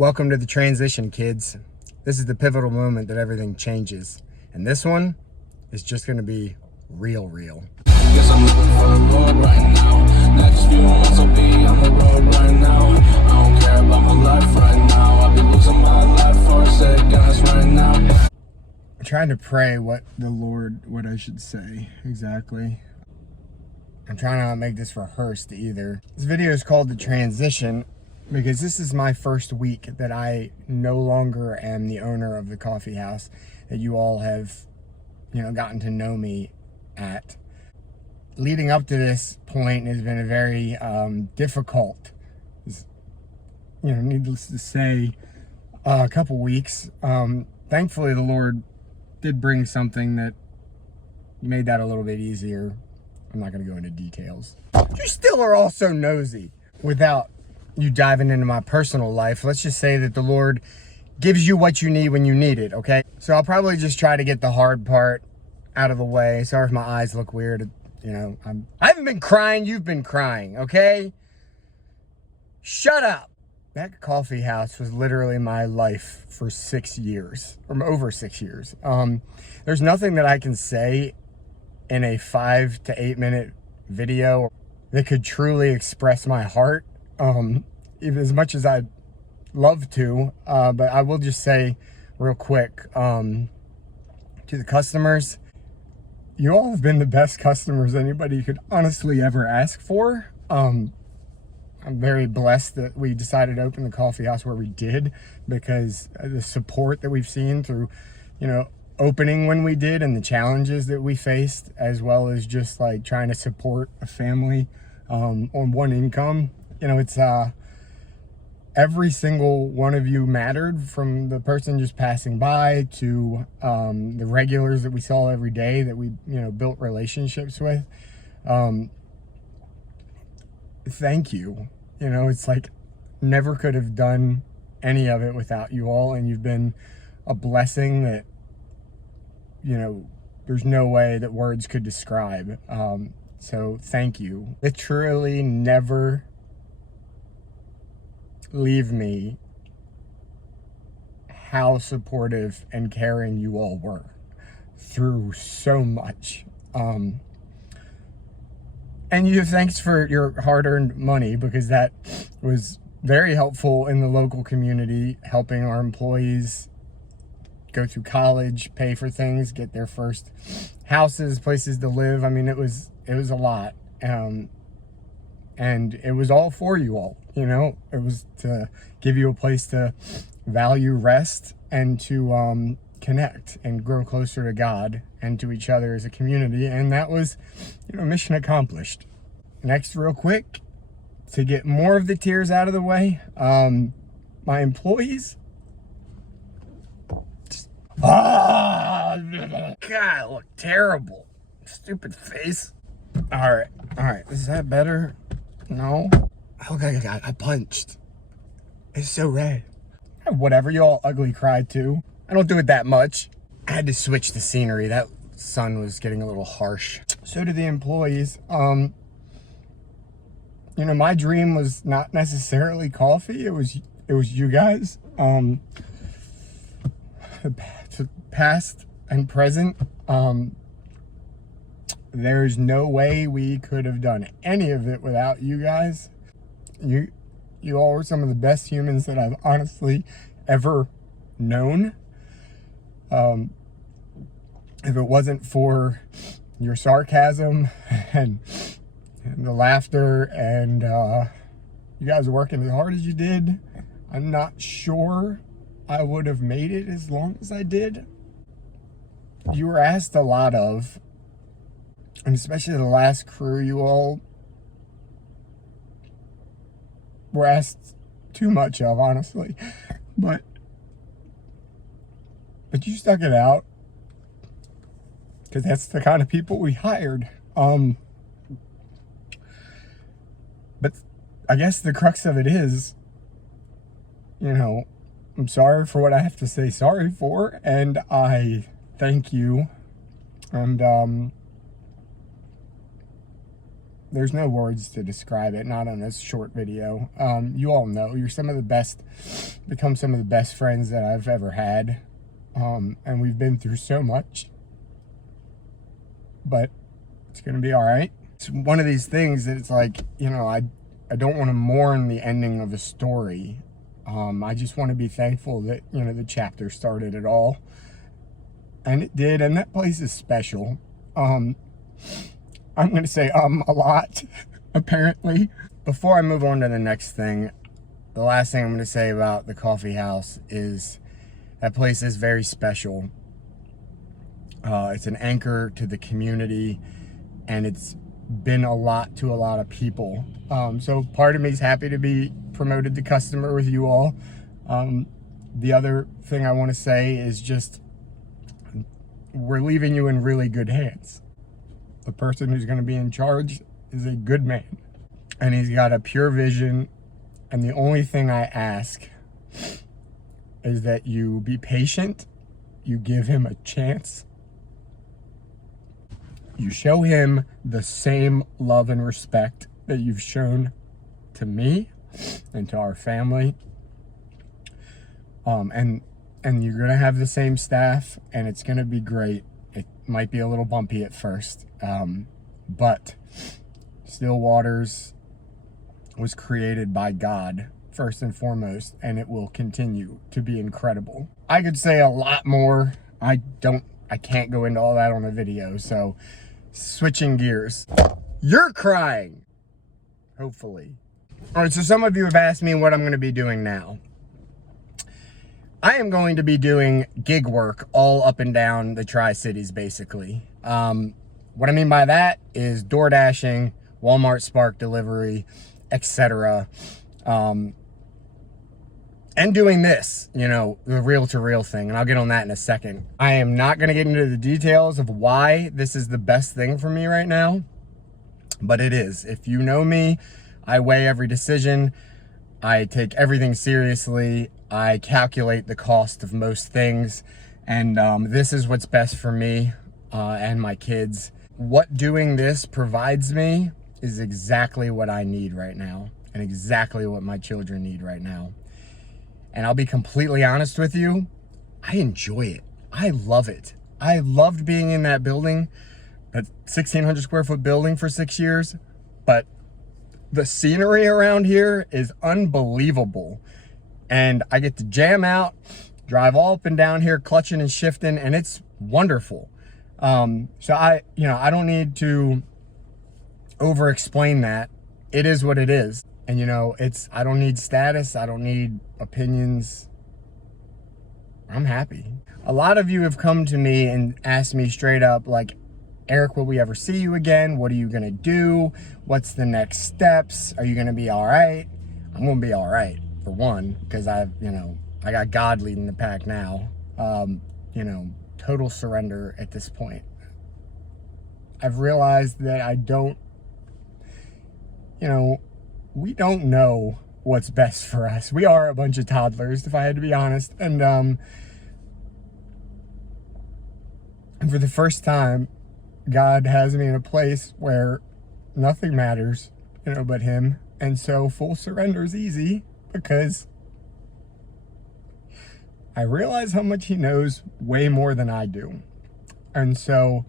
Welcome to the transition, kids. This is the pivotal moment that everything changes. And this one is just going to be real. Guess I'm looking for the Lord right now. Not just few months I'll be on the road right now. I don't care about my life right now. I'll be losing my life for a second right now. I'm trying to pray what I should say exactly. I'm trying to not make this rehearsed either. This video is called The Transition because this is my first week that I no longer am the owner of the coffee house that you all have, gotten to know me at. Leading up to this point has been a very difficult, needless to say, a couple weeks. Thankfully, the Lord did bring something that made that a little bit easier. I'm not going to go into details. You still are also nosy without you diving into my personal life. Let's just say that the Lord gives you what you need when you need it, okay? So I'll probably just try to get the hard part out of the way. Sorry if my eyes look weird. I haven't been crying, you've been crying, okay? Shut up. That coffee house was literally my life for 6 years, or over 6 years. There's nothing that I can say in a 5 to 8 minute video that could truly express my heart, even as much as I'd love to, but I will just say real quick, to the customers, you all have been the best customers anybody could honestly ever ask for. I'm very blessed that we decided to open the coffee house where we did, because the support that we've seen through, opening when we did and the challenges that we faced, as well as just like trying to support a family on one income. It's every single one of you mattered, from the person just passing by to the regulars that we saw every day that we built relationships with. Thank you. It's like never could have done any of it without you all, and you've been a blessing that there's no way that words could describe. So thank you. Literally never leave me how supportive and caring you all were through so much. And thanks for your hard-earned money, because that was very helpful in the local community, helping our employees go through college, pay for things, get their first houses, places to live. I mean, it was a lot. And it was all for you all, it was to give you a place to value rest and to connect and grow closer to God and to each other as a community. And that was, mission accomplished. Next, real quick, to get more of the tears out of the way, my employees, God, I look terrible. Stupid face. All right, is that better? No? I look like I got punched. It's so red. Whatever, you all ugly cried too. I don't do it that much. I had to switch the scenery. That sun was getting a little harsh. So to the employees, my dream was not necessarily coffee. It was you guys. Past and present. There's no way we could have done any of it without you guys. You all were some of the best humans that I've honestly ever known. If it wasn't for your sarcasm and the laughter and you guys working as hard as you did, I'm not sure I would have made it as long as I did. You were asked a lot of, and especially the last crew, you all were asked too much of, honestly. But you stuck it out, because that's the kind of people we hired. But I guess the crux of it is, I'm sorry for what I have to say sorry for, and I thank you. And there's no words to describe it, not on this short video. You all know you're become some of the best friends that I've ever had. And we've been through so much, but it's going to be all right. It's one of these things that it's like, I don't want to mourn the ending of a story. I just want to be thankful that, the chapter started it all. And it did, and that place is special. I'm going to say a lot, apparently. Before I move on to the next thing, the last thing I'm going to say about the coffee house is that place is very special. It's an anchor to the community, and it's been a lot to a lot of people. So part of me is happy to be promoted to customer with you all. The other thing I want to say is just, we're leaving you in really good hands. The person who's going to be in charge is a good man, and he's got a pure vision. And the only thing I ask is that you be patient, you give him a chance, you show him the same love and respect that you've shown to me and to our family. And you're gonna have the same staff, and it's gonna be great. It might be a little bumpy at first, but Still Waters was created by God first and foremost, and it will continue to be incredible. I could say a lot more. I can't go into all that on a video, so switching gears. You're crying, hopefully. All right, so some of you have asked me what I'm going to be doing now. I am going to be doing gig work all up and down the Tri-Cities, basically. What I mean by that is door dashing, Walmart Spark delivery, etc. And doing this, the reel-to-reel thing, and I'll get on that in a second. I am not going to get into the details of why this is the best thing for me right now, but it is. If you know me, I weigh every decision. I take everything seriously. I calculate the cost of most things, and this is what's best for me and my kids. What doing this provides me is exactly what I need right now, and exactly what my children need right now. And I'll be completely honest with you, I enjoy it. I love it. I loved being in that building, that 1,600 square foot building for 6 years, but the scenery around here is unbelievable. And I get to jam out, drive all up and down here, clutching and shifting, and it's wonderful. So I don't need to over explain that. It is what it is. And I don't need status. I don't need opinions. I'm happy. A lot of you have come to me and asked me straight up, like, Eric, will we ever see you again? What are you gonna do? What's the next steps? Are you gonna be all right? I'm gonna be all right, for one, because I got God leading the pack now. Total surrender at this point. I've realized that we don't know what's best for us. We are a bunch of toddlers, if I had to be honest. And for the first time, God has me in a place where nothing matters, but him. And so full surrender is easy, because I realize how much he knows way more than I do. And so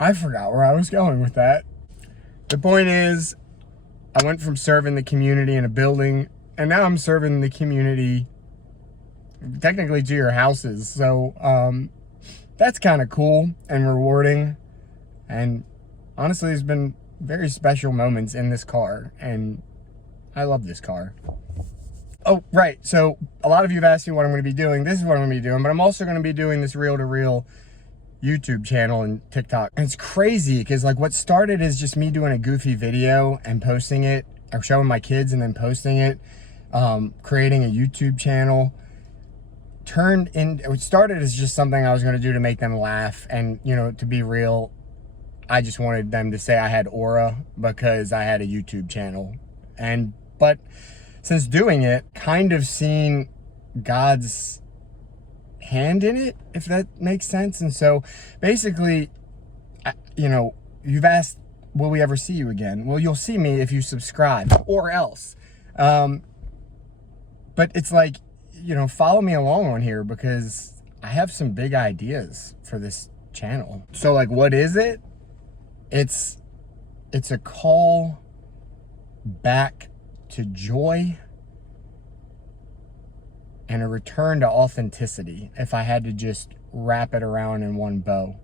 I forgot where I was going with that. The point is, I went from serving the community in a building, and now I'm serving the community technically to your houses. So that's kind of cool and rewarding. And honestly, there's been very special moments in this car, and I love this car. Oh, right. So a lot of you have asked me what I'm going to be doing. This is what I'm going to be doing, but I'm also going to be doing this reel-to-reel YouTube channel and TikTok. And it's crazy because what started as just me doing a goofy video and posting it, or showing my kids and then posting it, creating a YouTube channel, it started as just something I was going to do to make them laugh. And, to be real, I just wanted them to say I had aura because I had a YouTube channel. But since doing it, kind of seen God's hand in it, if that makes sense. And so basically, you've asked, will we ever see you again? Well, you'll see me if you subscribe, or else. But it's like, you know, follow me along on here, because I have some big ideas for this channel. So like, what is it? It's a call back to joy and a return to authenticity, if I had to just wrap it around in one bow.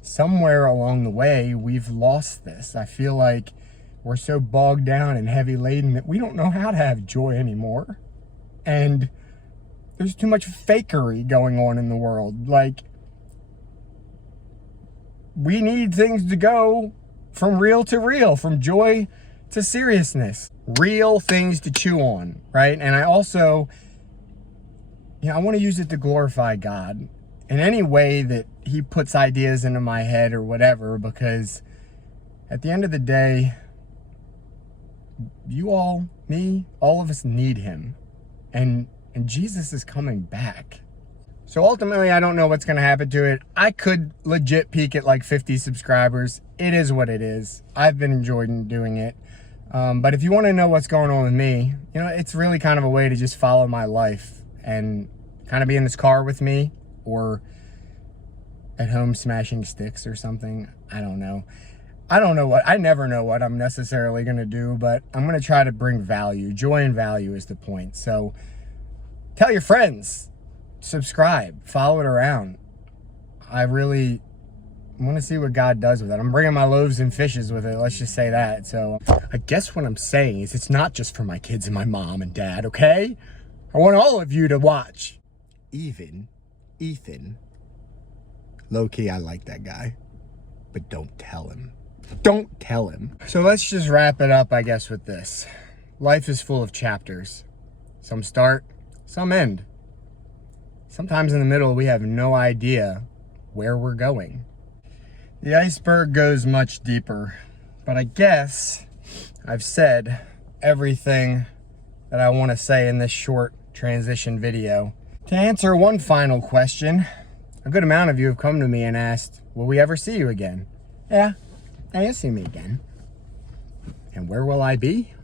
Somewhere along the way, we've lost this. I feel like we're so bogged down and heavy laden that we don't know how to have joy anymore. And there's too much fakery going on in the world. Like, we need things to go from real to real, from joy to seriousness. Real things to chew on, right? And I also, you know, I want to use it to glorify God in any way that he puts ideas into my head or whatever, because at the end of the day, you all, me, all of us need him. And Jesus is coming back. So ultimately, I don't know what's going to happen to it. I could legit peak at like 50 subscribers. It is what it is. I've been enjoying doing it. But if you want to know what's going on with me, you know, it's really kind of a way to just follow my life and kind of be in this car with me, or at home smashing sticks or something. I don't know. I never know what I'm necessarily going to do, but I'm going to try to bring value. Joy and value is the point. So tell your friends, subscribe, follow it around. I really want to see what God does with it. I'm bringing my loaves and fishes with it. Let's just say that. So I guess what I'm saying is, it's not just for my kids and my mom and dad, okay? I want all of you to watch. Even Ethan. Low-key, I like that guy. But don't tell him. Don't tell him. So let's just wrap it up, I guess, with this. Life is full of chapters. Some start, some end. Sometimes in the middle, we have no idea where we're going. The iceberg goes much deeper, but I guess I've said everything that I want to say in this short transition video. To answer one final question, a good amount of you have come to me and asked, will we ever see you again? Yeah, you'll see me again. And where will I be?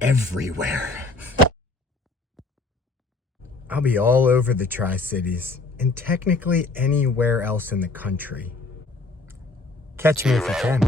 Everywhere. I'll be all over the Tri-Cities, and technically anywhere else in the country. Catch me if you can.